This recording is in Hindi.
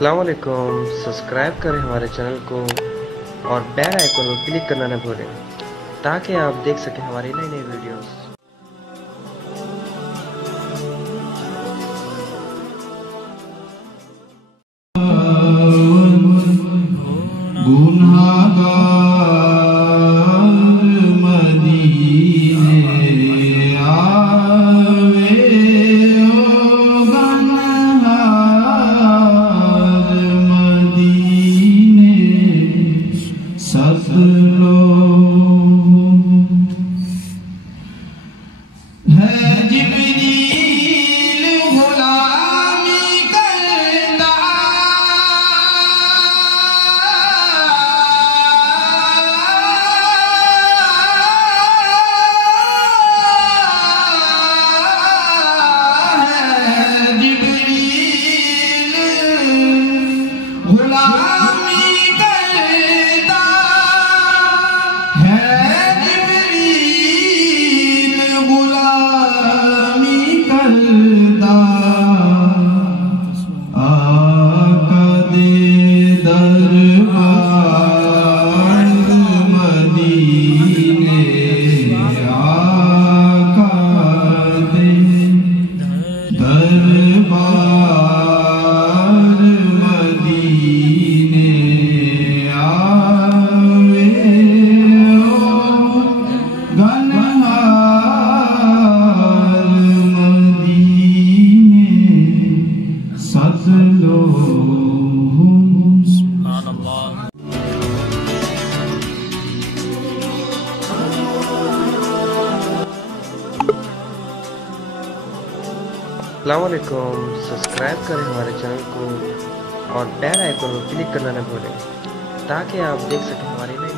अस्सलाम वालेकुम। सब्सक्राइब करें हमारे चैनल को और बेल आइकन पर क्लिक करना न भूलें ताकि आप देख सकें हमारी नई नई वीडियोस। अस्सलाम वालेकुम। सब्सक्राइब करें हमारे चैनल को और बेल आइकन पर क्लिक करना न भूलें ताकि आप देख सकें हमारी नई